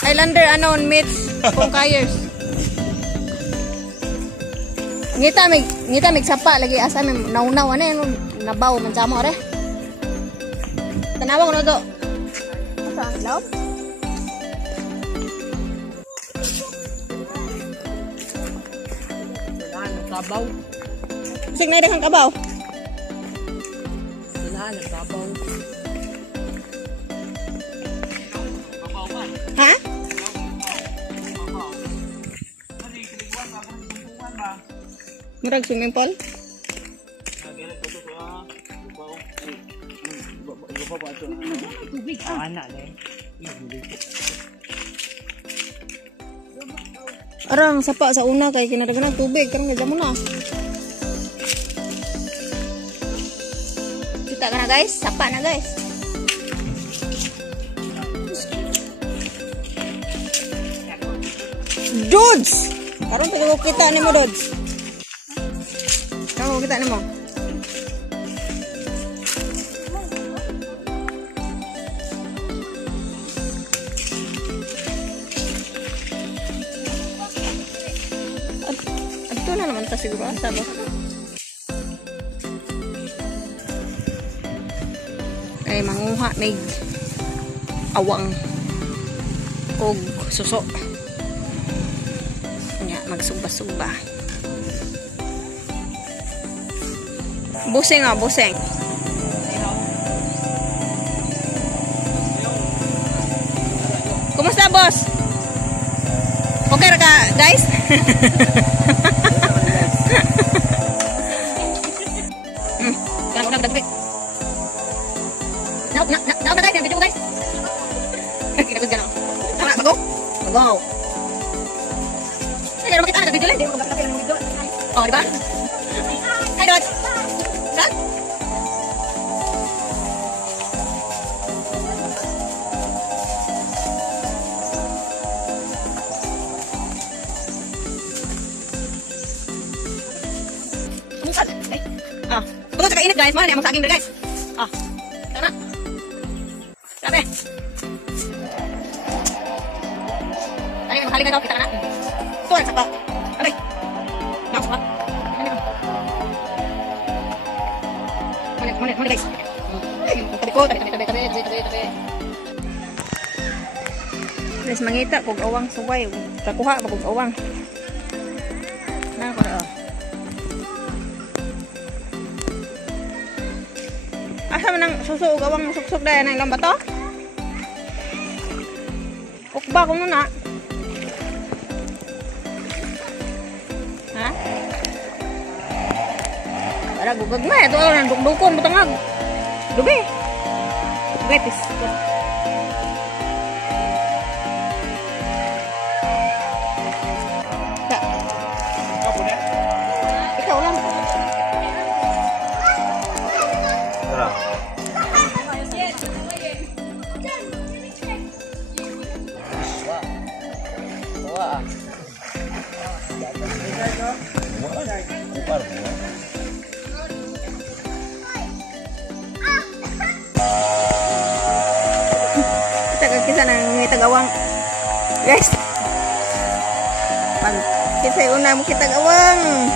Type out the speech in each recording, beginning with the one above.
Islander anon meets Pongkayers. Ngita mig sapa lagi asa may naunaw ano yung nabaw man samo re. Tanawa ko na to. Asa ang ilaw? Kabaw. Sing na kang kabaw. Wala kabaw. Ha? Murag swimming pool? Arang sapa sa una kay kinadagan ng tubig karang medyo mo na. Kita ka na guys, sapa na guys. Dudes! Karon pwede ko kita ni mo, Dudes. Karon kita ni mo. Adto na naman ta siguro asa ba? Ay manguha may awang og suso. Magsuba-suba. Busing ah, busing. Kumusta, boss? Okay ra ka, guys? Kanang dagdag. Now, guys, video guys. Kita ko gano. Tara, bago. Bago. Pero kita ada video lain, dia magkakape ng video. Oh, di ba? Hi, Dot. Dot? Musad. Ah, pagod sa kainit guys, mana yang saging guys. Ah. Tara na. Grabe. Ay, makalikan daw kita na. Tuan sapa. Aray. Nak sapa. Mana guys. Tabi ko, tabi. Guys, mangita kog awang suway. Kakuha kog awang. Na ko na. Asa man ang suso ug awang suksok dayon ang ilang bato? Ukba ko muna. Ha? Para gugag na ito ang dukdukon butangag. Dubi. Betis. Ikaw lang. Kita nang tagawang guys. Kita una mo kita gawang.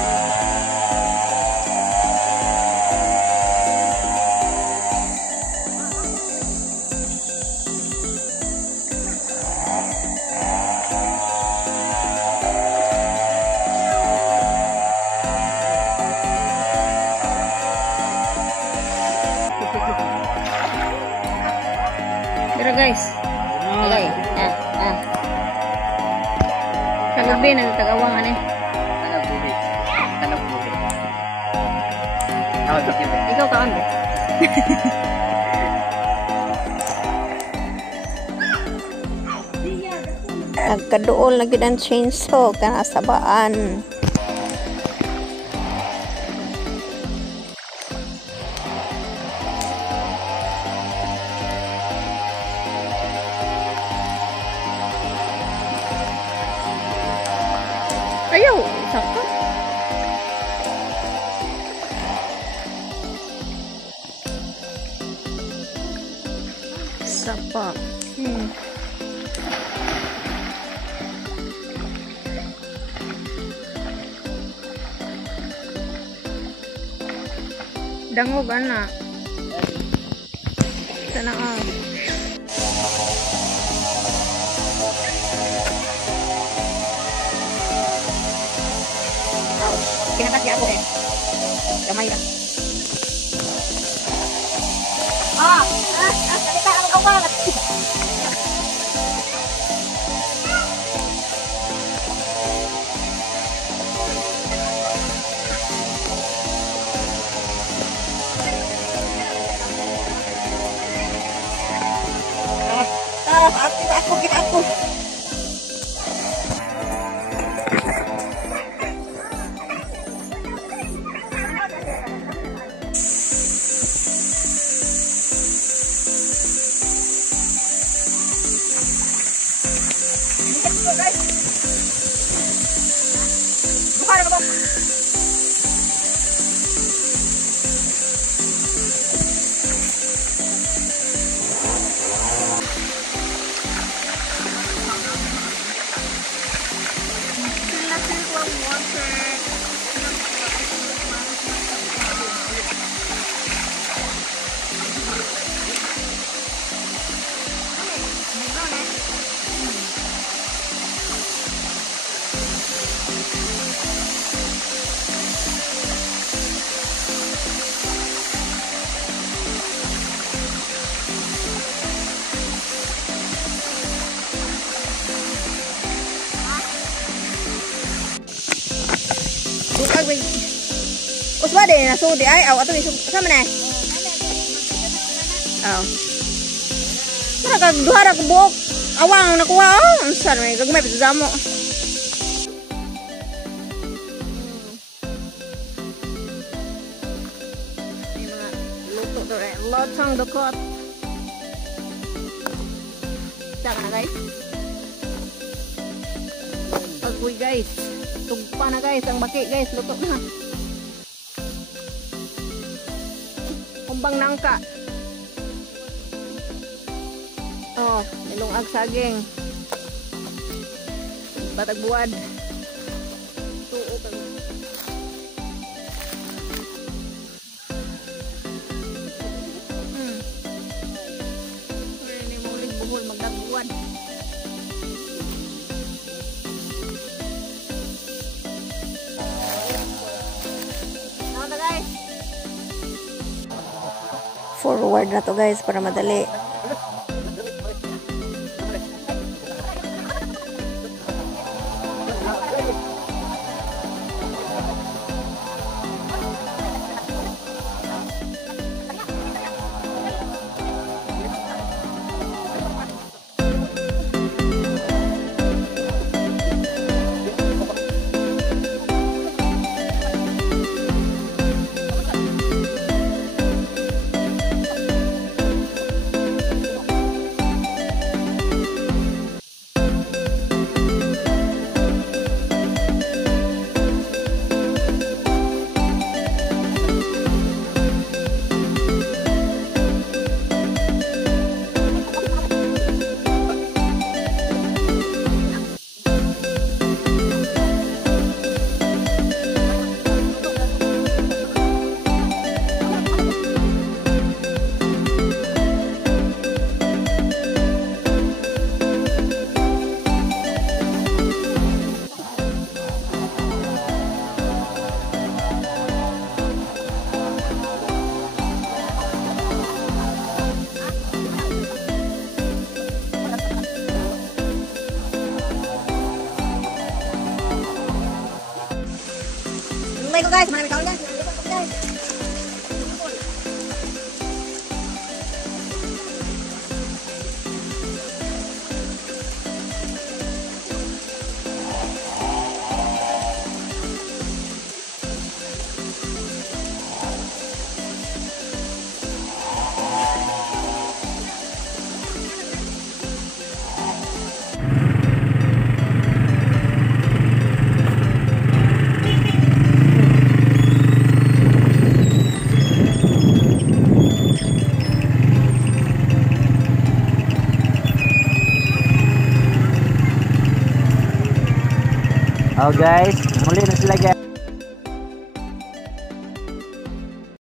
Tara guys. Okay. Kagabi nagtagawang ano eh. Ikaw kaan ba? Nagkadool na gid ang chainsaw kana sabaan. Ayaw, sakto. Sapa. Dangog ana. Sana ah. Kinatas niya ako eh. Gamay lang. Salita ang kawan. Kita aku. Uswa deh na sudi ay aw atong isug sama na. Aw. Mara kag duha ra ka buok. Awang nakuha oh, unsa may gagmay pito damo. Ay mga luto to eh. Lotsang dukot. Saka na guys. Agoy guys. Tugpa na guys ang baki guys, luto na. Kumbang nangka. Oh, nilungag saging. Batag buwad. Tuo ka. Ini mulig buhol magdagbuwad. Ano guys? Forward na to guys para madali. Lumay ko guys, marami kaon guys. Oh guys, muli na sila guys.